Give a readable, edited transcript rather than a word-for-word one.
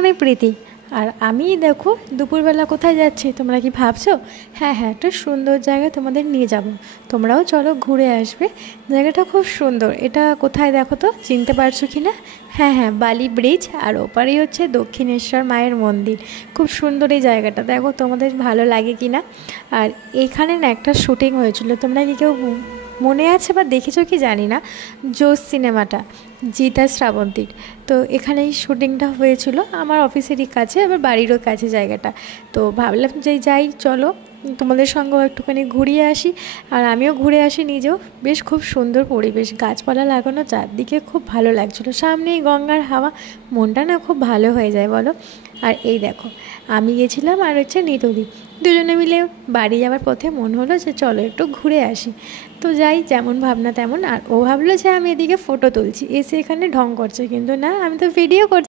আমি প্রীতি। আর আমি দেখো দুপুরবেলা কোথায় যাচ্ছি তোমরা কি ভাবছো? হ্যাঁ হ্যাঁ, একটা সুন্দর জায়গায় তোমাদের নিয়ে যাব। তোমরাও চলো ঘুরে আসবে। জায়গাটা খুব সুন্দর। এটা কোথায় দেখো তো, চিনতে পারছো কি না? হ্যাঁ হ্যাঁ, বালি ব্রিজ, আর ওপারেই হচ্ছে দক্ষিণেশ্বর মায়ের মন্দির। খুব সুন্দর এই জায়গাটা, দেখো তোমাদের ভালো লাগে কি না। আর এইখানে না একটা শুটিং হয়েছিল, তোমরা কি কেউ মনে আছে বা দেখেছো কি জানি না, জোস সিনেমাটা, জিৎ আর শ্রাবন্তীর। তো এখানেই শুটিংটা হয়েছিল, আমার অফিসেরই কাছে, আবার বাড়িরও কাছে জায়গাটা। তো ভাবলাম যে যাই, চলো তোমাদের সঙ্গেও একটুখানি ঘুরিয়ে আসি। আর আমিও ঘুরে আসি নিজেও। বেশ খুব সুন্দর পরিবেশ, গাছপালা লাগানো, চারদিকে খুব ভালো লাগছিলো, সামনেই গঙ্গার হাওয়া, মনটা না খুব ভালো হয়ে যায় বলো। আর এই দেখো, আমি গেছিলাম আর হচ্ছে নিতদি, দুজনে মিলে বাড়ি যাওয়ার পথে মন হলো যে চলো একটু ঘুরে আসি। তো যাই, যেমন ভাবনা তেমন। আর ও ভাবলো যে আমি এদিকে ফটো তুলছি, এসে এখানে ঢং করছে, কিন্তু না, আমি তো ভিডিও করছি।